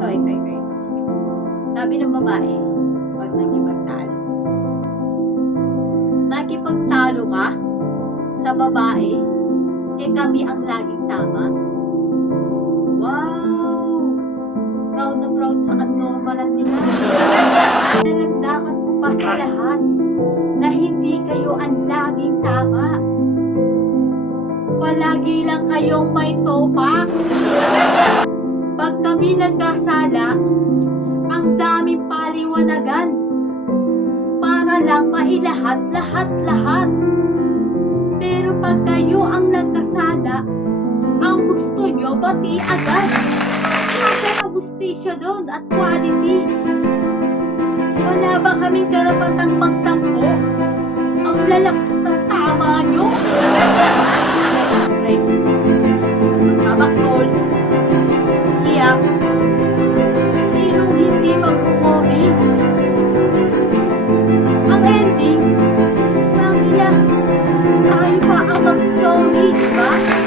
Ito. Sabi ng babae, pag nakipagtalo ka sa babae, kami ang laging tama. Wow! Proud na proud sa abnormal at nalandakan ko pa sa lahat na hindi kayo ang laging tama. Palagi lang kayong may topak. Pag kami nagkasala, ang daming paliwanagan para lang mailahat-lahat. Pero pag kayo ang nagkasala, ang gusto nyo bati agad. Kasi ang hustisya doon at quality. Wala ba kaming karapatang magtampo? Ang lalakas ng tama nyo. Magkabaktol, iyak, sinong hindi magmumori? Ang ending, tangina, tayo pa ang mag-sorry, diba?